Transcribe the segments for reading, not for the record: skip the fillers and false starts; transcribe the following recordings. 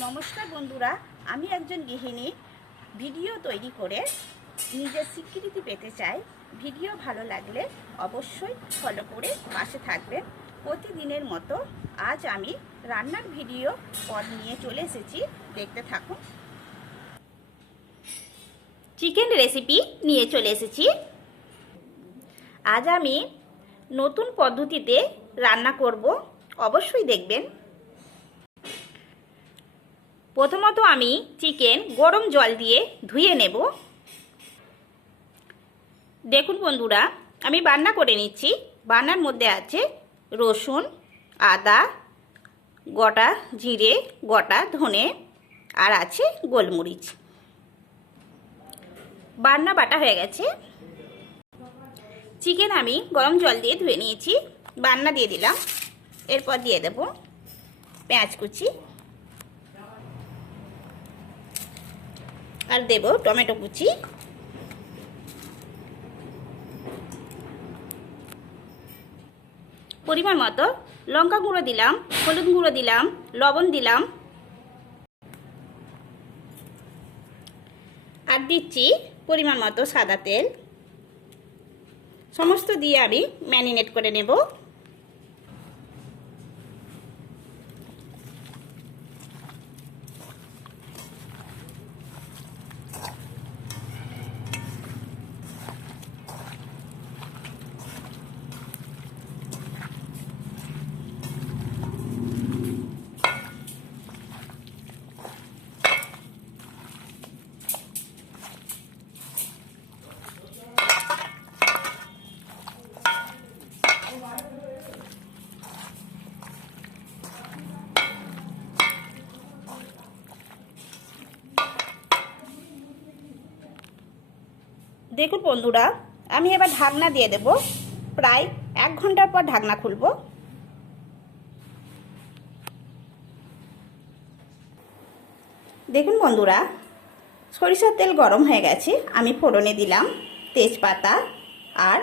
নমস্কার বন্ধুরা, আমি একজন গৃহিণী। ভিডিও তৈরি করে নিজের স্বীকৃতি পেতে চাই। ভিডিও ভালো লাগলে অবশ্যই ফলো করে পাশে থাকবেন। প্রতিদিনের মতো আজ আমি রান্নার ভিডিও পদ নিয়ে চলে এসেছি, দেখতে থাকুন। চিকেন রেসিপি নিয়ে চলে এসেছি। আজ আমি নতুন পদ্ধতিতে রান্না করব, অবশ্যই দেখবেন। প্রথমত আমি চিকেন গরম জল দিয়ে ধুয়ে নেব। দেখুন বন্ধুরা, আমি বান্না করে নিচ্ছি। বান্নার মধ্যে আছে রসুন, আদা, গোটা জিরে, গোটা ধনে, আর আছে গোলমরিচ। বান্না বাটা হয়ে গেছে। চিকেন আমি গরম জল দিয়ে ধুয়ে নিয়েছি, বান্না দিয়ে দিলাম। এরপর দিয়ে দেব পেঁয়াজ কুচি, আর দেব টমেটো কুচি, পরিমাণ মতো লঙ্কা গুঁড়ো দিলাম, হলুদ গুঁড়ো দিলাম, লবণ দিলাম, আর দিচ্ছি পরিমাণ মতো সাদা তেল। সমস্ত দিয়ে আমি ম্যারিনেট করে নেব। দেখুন বন্ধুরা, আমি এবার ঢাকনা দিয়ে দেব। প্রায় 1 ঘন্টার পর ঢাকনা খুলব। দেখুন বন্ধুরা, সরিষার তেল গরম হয়ে গেছে। আমি ফোড়নে দিলাম তেজপাতা আর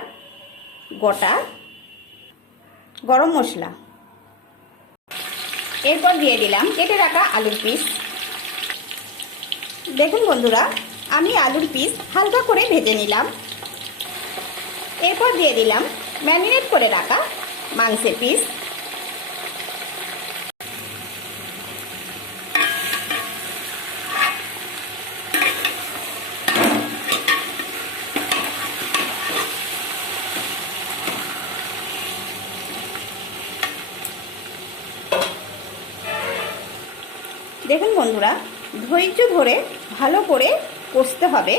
গোটা গরম মশলা। এরপর দিয়ে দিলাম কেটে রাখা আলুর পিস। দেখুন বন্ধুরা, আমি আলুর পিস হালকা করে ভেজে নিলাম। এরপর দিয়ে দিলাম ম্যারিনেট করে রাখা মাংসের পিস। দেখুন বন্ধুরা, ধৈর্য ধরে ভালো করে কষতে হবে।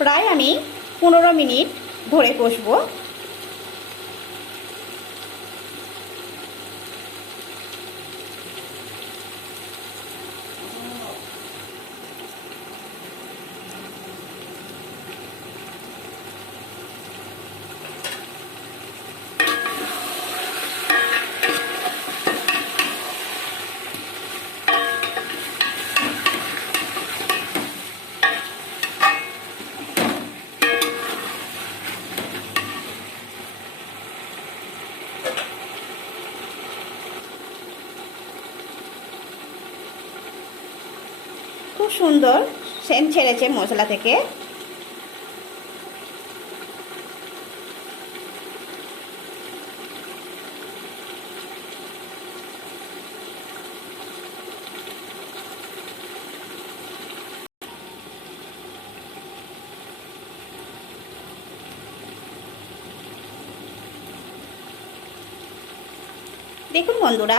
প্রায় আমি 15 মিনিট ধরে কষবো। খুব সুন্দর সেন্ট ছেড়েছে মশলা থেকে। দেখুন বন্ধুরা,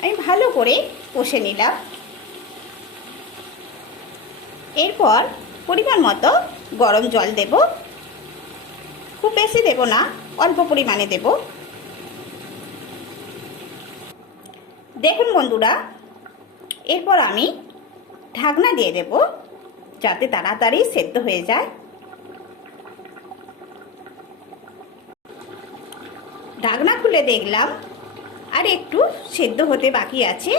আমি ভালো করে কষে নিলাম। এরপর পরিমাণ মতো গরম জল দেব। খুব বেশি দেব না, অল্প পরিমাণে দেব। দেখুন বন্ধুরা, এরপর আমি ঢাকনা দিয়ে দেব যাতে তাড়াতাড়ি সেদ্ধ হয়ে যায়। ঢাকনা খুলে দেখলাম আর একটু সেদ্ধ হতে বাকি আছে।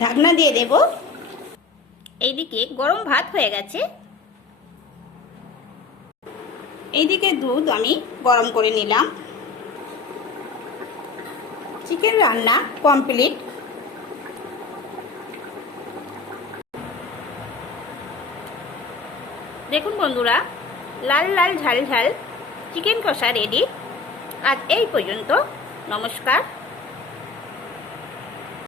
ঢাকনা দিয়ে দেব। এইদিকে গরম ভাত হয়ে গেছে, এইদিকে দুধ আমি গরম করে নিলাম। চিকেন রান্না কমপ্লিট। দেখুন বন্ধুরা, লাল লাল ঝাল ঝাল চিকেন কষা রেডি। আজ এই পর্যন্ত। নমস্কার।